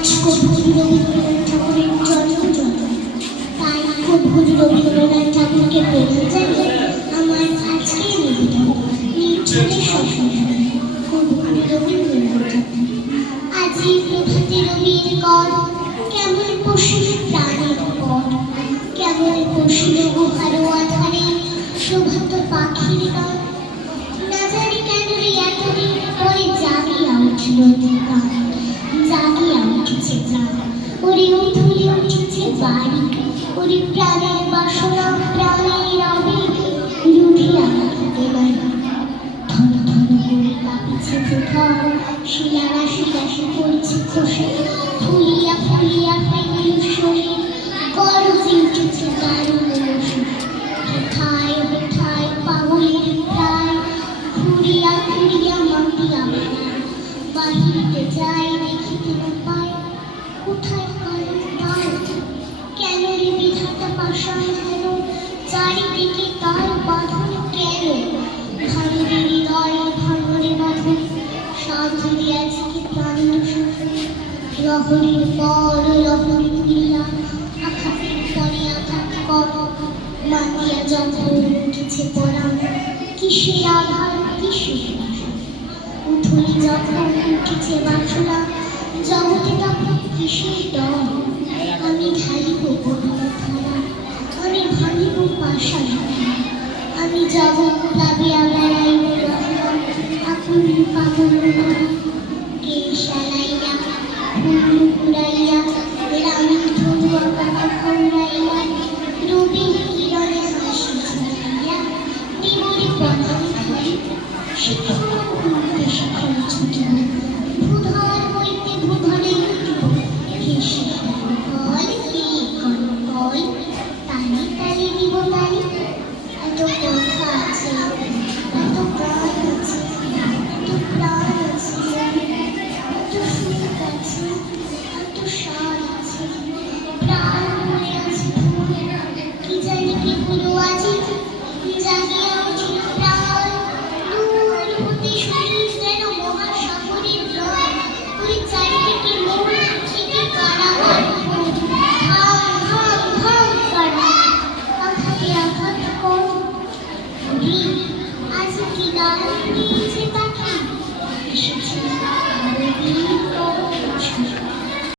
আজ কবি রবীন্দ্রনাথ ঠাকুরের জন্মদিন, তাই কবি রবীন্দ্রনাথ ঠাকুরকে পেতে চাইলে আমার আজকের নিবেদন নির্জনের স্বপ্ন কবি রবীন্দ্রনাথ ঠাকুর। আজি প্রভাতে রবির কর, কেমন পশিল প্রাণের পর, কেমন পশিল গুহারো আধারে প্রভাত পাখির গান। না জানি কেন রে এতদিন পরে জাগিয়া উঠল গান, জাগিয়া উঠেছে প্রাণ, ওরে উঠলে উঠেছে বাড়ি, ওরে প্রাণের বাসনা প্রাণের আবেগ রুধিয়া থাকে বাড়ি। ধন ধন করে কাঁপিছে প্রথম, শিলারা শিলাসে পড়ছে খসে, ফুলিয়া ফুলিয়া ফেলিল শরীর, গরজে উঠেছে দারুণ রসে। হেথায় হেথায় পাগলের প্রায়, ঘুরিয়া ঘুরিয়া মাটিয়া বেড়ায়, বাহিরিতে যাই দেখিতে না পায়, কোথায় কারণ তার, কেন রে বিধাতা পাষাণ হেন, চারিদিকে তার বাঁধন কেন, ভাঙরে হৃদয় ভাঙরে বাঁধন, সাধ দিয়াছে কি প্রাণ শোষণ। লহরীর পর লহরী তুলিয়া, আঘাতের পরে আঘাত কর, মাতিয়া যখন উঠেছে পরাণ, কিসের আঘাত কিসের বাসনা, উঠলি যখন উঠেছে বাসনা, জগতে তখন কিসের ডর। আমি ঢালিব গভীর ধারা, আমি ভাঙিব পাষাণ, আমি জগৎ প্লাবিয়া বেড়াইব রহমান, আকুল পাগল মন কে শালাইয়া ফুল কুড়াইয়া, রামের ধনু আকাশ খৌড়াইয়া, রবির কিরণে হাসি ঝাড়াইয়া, দিবরে বদন ধরে শিখর উঠতে শিখর ছুটিব, ভূধর হইতে ভূধরে উঠিব, হেসে কল কে কল, তালি তালি দিব তালি। এত কথা আছে, এত গান আছে, এত প্রাণ আছে, এত সুখ আছে, এত সার আছে, প্রাণ ভরে আছে ফুল, কি জানি কি হলো আজি, জাগিয়া